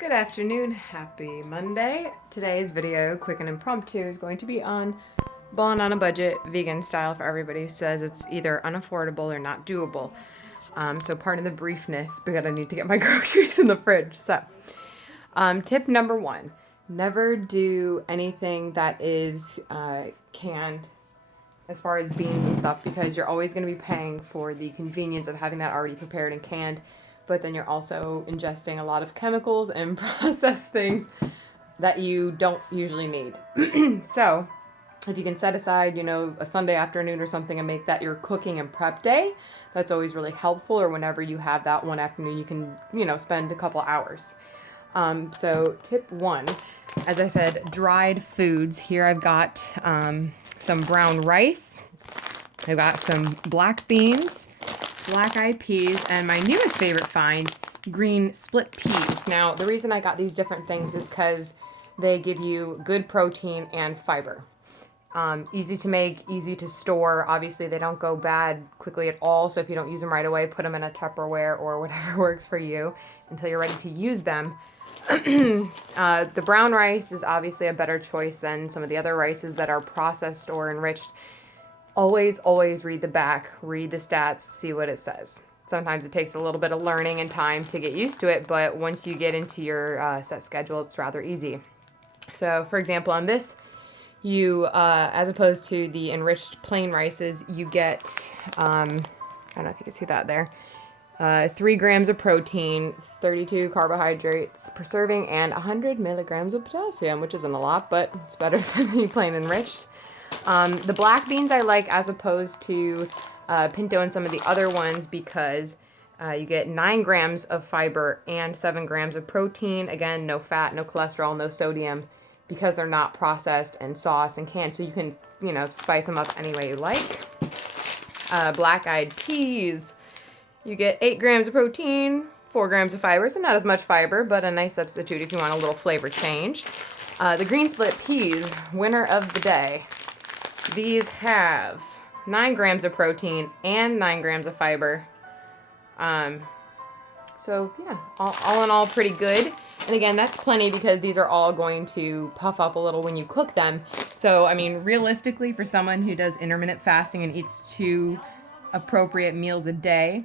Good afternoon, happy Monday. Today's video, quick and impromptu, is going to be on Ballin' on a budget, vegan style for everybody who says it's either unaffordable or not doable. So part of the briefness, because I need to get my groceries in the fridge. Tip number one, never do anything that is canned as far as beans and stuff, because you're always going to be paying for the convenience of having that already prepared and canned, but then you're also ingesting a lot of chemicals and processed things that you don't usually need. So if you can set aside, a Sunday afternoon or something and make that your cooking and prep day, that's always really helpful. Or whenever you have that one afternoon, you can, spend a couple hours. So tip one, as I said, dried foods. Here I've got some brown rice. I've got some black beans, black-eyed peas, and my newest favorite find, green split peas. Now, the reason I got these different things is because they give you good protein and fiber. Easy to make, easy to store. Obviously, they don't go bad quickly at all, so if you don't use them right away, put them in a Tupperware or whatever works for you until you're ready to use them. The brown rice is obviously a better choice than some of the other rices that are processed or enriched. Always read the back, read the stats, see what it says. Sometimes it takes a little bit of learning and time to get used to it, but once you get into your set schedule, it's rather easy. So, for example, on this, you, as opposed to the enriched plain rices, you get, I don't know if you can see that there, 3 grams of protein, 32 carbohydrates per serving, and 100 milligrams of potassium, which isn't a lot, but it's better than the plain enriched. The black beans I like as opposed to pinto and some of the other ones because you get 9 grams of fiber and 7 grams of protein. Again, no fat, no cholesterol, no sodium, because they're not processed and sauced and canned. So you can, spice them up any way you like. Black-eyed peas. You get 8 grams of protein, 4 grams of fiber, so not as much fiber, but a nice substitute if you want a little flavor change. The green split peas, winner of the day. These have 9 grams of protein and 9 grams of fiber. So yeah, all in all, pretty good. And again, that's plenty because these are all going to puff up a little when you cook them. So, I mean, realistically, for someone who does intermittent fasting and eats 2 appropriate meals a day,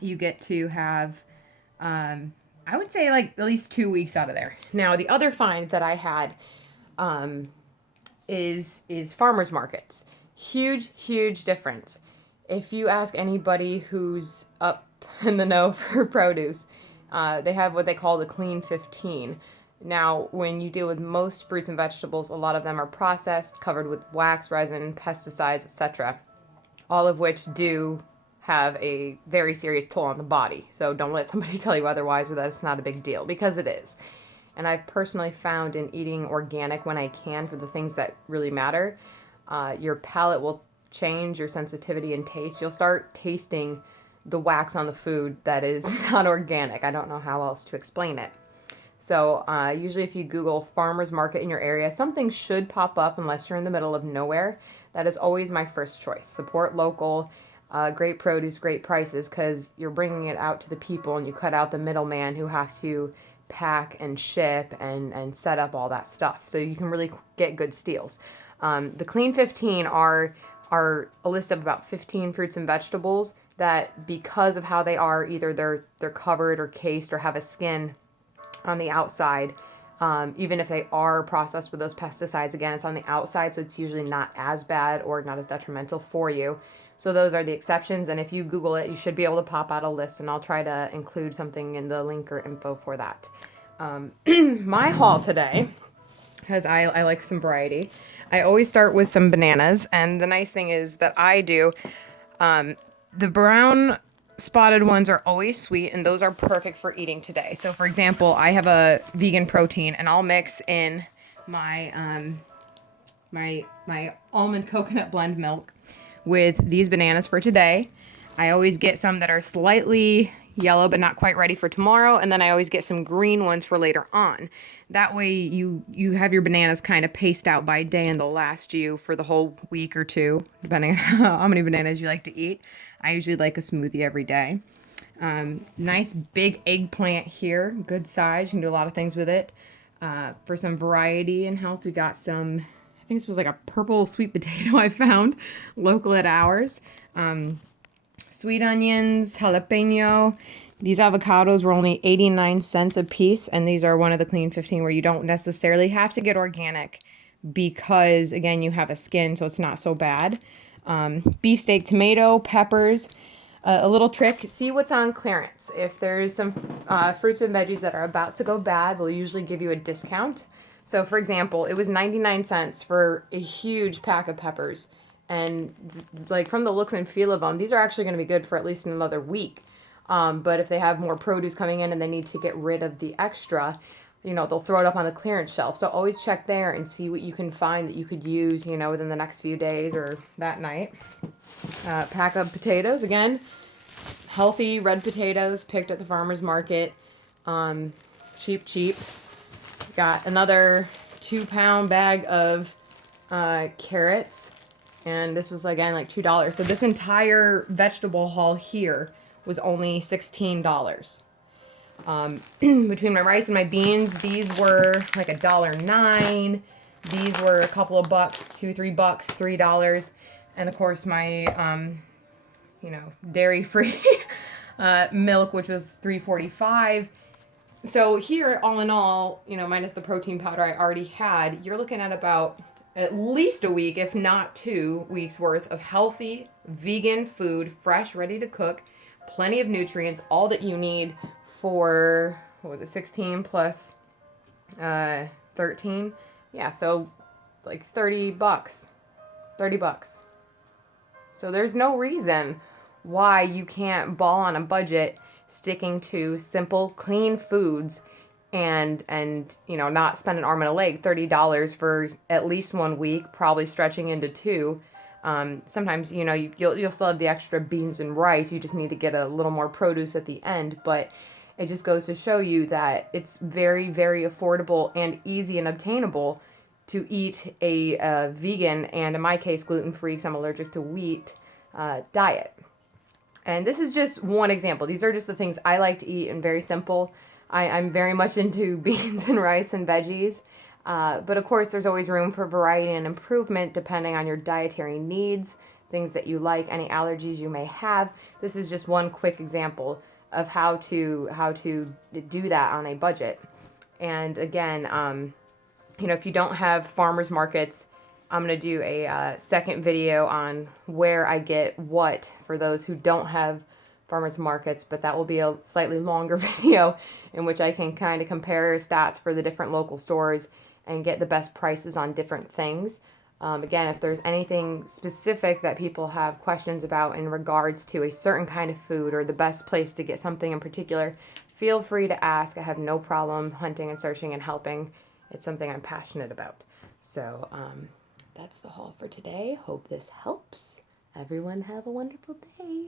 you get to have, I would say, like at least 2 weeks out of there. Now, the other find that I had is farmers markets. Huge difference. If you ask anybody who's up in the know for produce, they have what they call the clean 15. Now, when you deal with most fruits and vegetables, a lot of them are processed, covered with wax, resin, pesticides, etc., all of which do have a very serious toll on the body. So don't let somebody tell you otherwise or that it's not a big deal, because it is. And I've personally found in eating organic when I can for the things that really matter, your palate will change, your sensitivity and taste. You'll start tasting the wax on the food that is not organic. I don't know how else to explain it. So usually if you Google farmers market in your area, something should pop up unless you're in the middle of nowhere. That is always my first choice. Support local, great produce, great prices, because you're bringing it out to the people and you cut out the middleman who have to pack and ship and set up all that stuff. So you can really get good steals. The Clean 15 are a list of about 15 fruits and vegetables that, because of how they are, either they're covered or cased or have a skin on the outside. Even if they are processed with those pesticides, again, it's on the outside, so it's usually not as bad or not as detrimental for you. So those are the exceptions, and if you Google it, you should be able to pop out a list, and I'll try to include something in the link or info for that. My haul today, because I like some variety, I always start with some bananas, and the nice thing is that I do, the brown spotted ones are always sweet, and those are perfect for eating today. So for example, I have a vegan protein, and I'll mix in my my almond coconut blend milk with these bananas for today. I always get some that are slightly yellow but not quite ready for tomorrow, and then I always get some green ones for later on. That way you have your bananas kind of paced out by day, and they'll last you for the whole week or 2, depending on how many bananas you like to eat. I usually like a smoothie every day. Nice big eggplant here, good size. You can do a lot of things with it. For some variety and health, we got some, I think this was like a purple sweet potato I found local at ours. Sweet onions, jalapeno. These avocados were only 89 cents a piece, and these are one of the Clean 15 where you don't necessarily have to get organic because, again, you have a skin, so it's not so bad. Beefsteak tomato, peppers. A little trick, see what's on clearance. If there's some fruits and veggies that are about to go bad, they'll usually give you a discount. So, for example, it was 99 cents for a huge pack of peppers. And like from the looks and feel of them, these are actually going to be good for at least another week. But if they have more produce coming in and they need to get rid of the extra, you know, they'll throw it up on the clearance shelf. So always check there and see what you can find that you could use, you know, within the next few days or that night. Pack of potatoes, again, healthy red potatoes picked at the farmer's market. Cheap. Got another 2-pound bag of carrots. And this was, again, like $2. So this entire vegetable haul here was only $16. Between my rice and my beans, these were like $1.09. These were a couple of bucks, $2-3, $3. And of course my, dairy-free milk, which was $3.45. So here, all in all, minus the protein powder I already had, you're looking at about at least a week, if not 2 weeks worth of healthy vegan food, fresh, ready to cook, plenty of nutrients, all that you need for, 16 plus 13? Yeah, so like $30. $30. So there's no reason why you can't ball on a budget sticking to simple, clean foods and not spend an arm and a leg, $30 for at least 1 week, probably stretching into 2. Sometimes, you'll still have the extra beans and rice. You just need to get a little more produce at the end. But it just goes to show you that it's very, very affordable and easy and obtainable to eat a vegan and, in my case, gluten-free, because I'm allergic to wheat, diet. And this is just one example. These are just the things I like to eat and very simple. I'm very much into beans and rice and veggies. But of course, there's always room for variety and improvement depending on your dietary needs, things that you like, any allergies you may have. This is just one quick example of how to do that on a budget. And again, if you don't have farmers markets, I'm going to do a second video on where I get what for those who don't have farmers markets, but that will be a slightly longer video in which I can kind of compare stats for the different local stores and get the best prices on different things. Again, if there's anything specific that people have questions about in regards to a certain kind of food or the best place to get something in particular, feel free to ask. I have no problem hunting and searching and helping. It's something I'm passionate about. So that's the haul for today. Hope this helps. Everyone have a wonderful day.